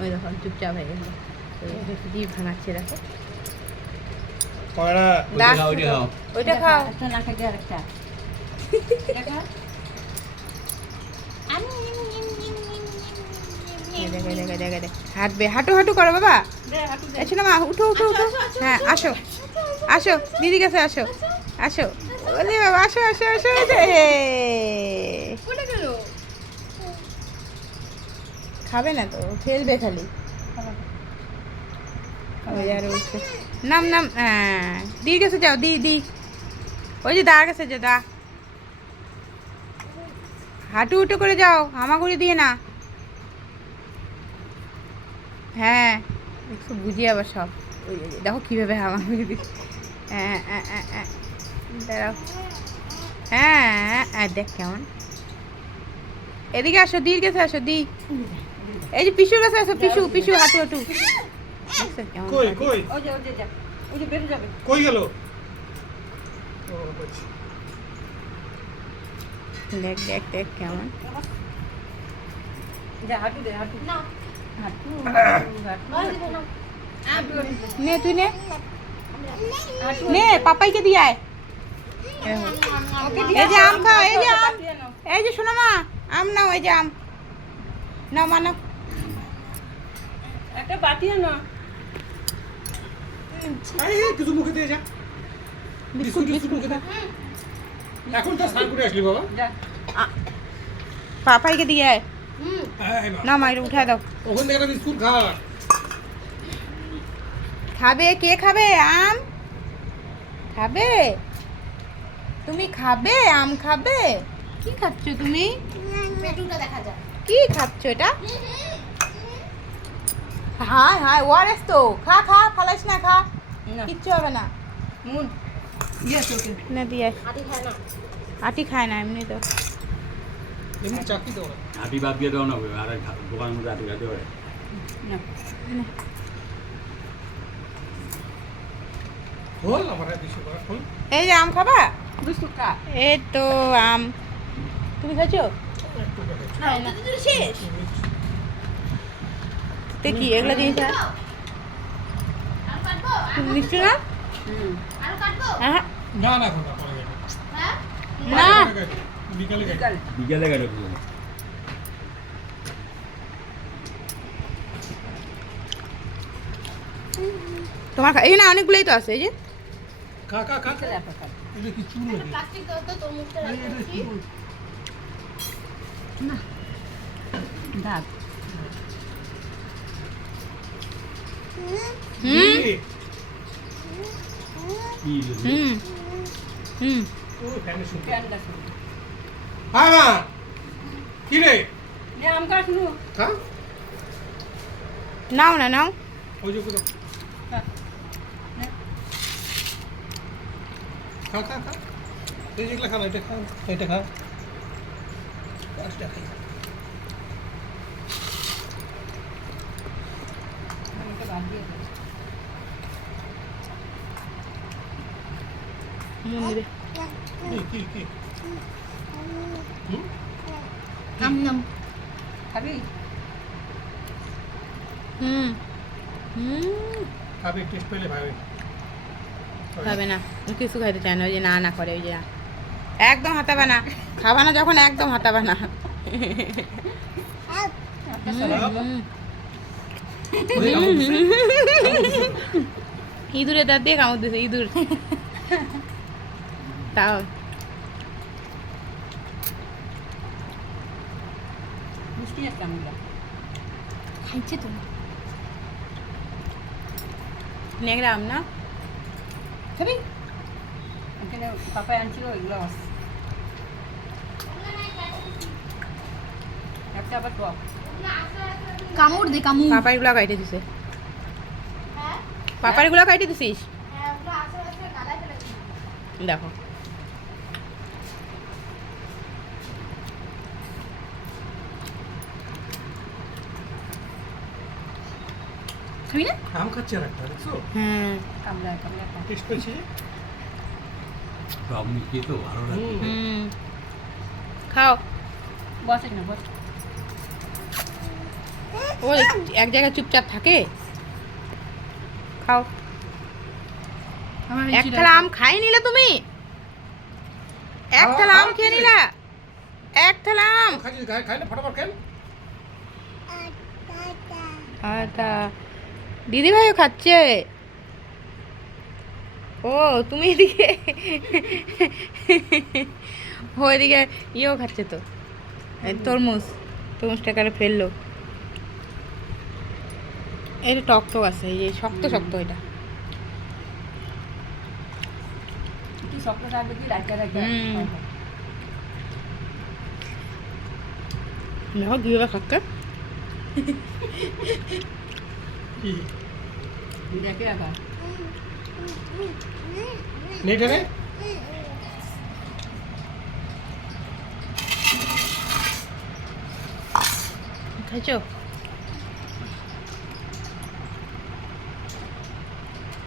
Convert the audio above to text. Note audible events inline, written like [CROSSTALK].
ওই দেখো চুপচাপ হয়ে গেল কি ভাঙাচ্ছে দেখো। ওইটা খাও না খাই আরেকটা। হাঁটবে। হাঁটু হাঁটু করো বাবা। না মা উঠো উঠো উঠো। হ্যাঁ আসো। আসো। দিদি কাছে আসো। আসো। বলে বাবা আসো আসো আসো আসো হে। খাবে না তো ফেলবে খালি। আর নাম নাম দিদির কাছে যাও, দি দি। ওই যে দা কাছে যে, দা। হাঁটু উঠু করে যাও হামাগুড়ি দিয়ে না। হ্যাঁ একটু বুঝিয়ে আবার সব। ওই দেখো কীভাবে হামাগুড়ি দি হ্যাঁ হ্যাঁ হ্যাঁ হ্যাঁ। হ্যাঁ দেখ কেমন। এদিকে আসো দিদির কাছে আসো, দি। এই যে পিসুর কাছে আসো পিসু পিসু হাঁটু হাঁটু। কই কই? ওই যে ওই যে যা। ওই যে বেরো যাবে। কই গেল। দেখ দেখ দেখ কেমন। যা হাঁটু দে হাঁটু। না। হাঁটু নে। তুই নে। নে পাপাইকে দিয়ে আয়। এই যে আম খাও এই যে আম। এই যে শোনো মা আম নাও এই যে আম। নাও মানো একটা বাটি আনো কিছু মুখে দিয়ে যা বিস্কুট বিস্কুট মুখে দে এখন তো স্নান করে আসলি বাবা পাপাইকে দিয়ে আয়। না মা এটা উঠায় দাও ওখান থেকে বিস্কুট খা খাবে কে খাবে আম খাবে তুমি খাবে আম খাবে কি খাচ্ছ তুমি দেখা কি খাচ্ছ এটা হায় হায় ওয়ারেস তো। খা খা ফালাইস না খা। কিচ্ছু হবে না। মুন। না দিয়ে খায় না। আটি খায় না এমনি তো। বাদ দিয়ে না আর দোকানের মধ্যে খাতে এই যে আম খাবা? এই তো আম। তুমি খাচ্ছো শেষ? তে কি? এগুলো জিনিস নিচ্ছো না? বিকালে বিকাল। তোমার এই না অনেকগুলোই তো আছে এই যে। খা খা খা। বিকালে একটা খা এটা কি চুল প্লাস্টিক দাও তো তোর মুখটা রাখছি চুল দাগ। হুম? হুম। হুম। হ্যাঁ মা! কি রে? খা নাও না নাও। ওই যে খা খা খা। এটা খা এটা খা। পাঁচটা খাই আমাকে বাদ দিয়ে দে মন দিবে কি কি কি হুম? নাম নাম খাবি হুম হুম খাবে টেস্ট পেলে ভাবে খাবে না কিছু খাইতে চায় না ওই যে না না করে ওই যে একদম হাতাবে না। খাবা না। যখন একদম হাতাবে না। [LAUGHS] ইঁদুরে দাঁত দিয়ে কামড় দিছে ইঁদুর। তাও। খাইছে তো। নেংরা আম না? খাবি এখানে পাপায় আনছিল এগুলো একটা আবার টক কামড় দে কামড়। পাপাইগুলো কাইটে দিছে? হ্যাঁ? পাপাইগুলো কাইটে দিছিস? হ্যাঁ দেখো। খাবি না? আম খাচ্ছে আর একটা দেখছ? হুম টেস্ট পেয়েছি সব তো ভালো লাগে। খাও। বস এখানে বস। ও এক জায়গায় চুপচাপ থাকে? খাও। এক থালা আম খাই নিলে তুমি? এক থালা আম খেয়ে নিলা? এক থালা আম। খাইছিস খাই খাইলে ফটাফট খেল। আচ্ছা দিদি ভাইও খাচ্ছে? ও তুমি এদিকে ও এদিকে ইয়েও খাচ্ছে তো। তরমুজ। তরমুজটা কারে ফেলল। এটা টক টক আছে এই শক্ত শক্ত এটা। দেখো কীভাবে দেখে রাখা। নেটে খাইছো?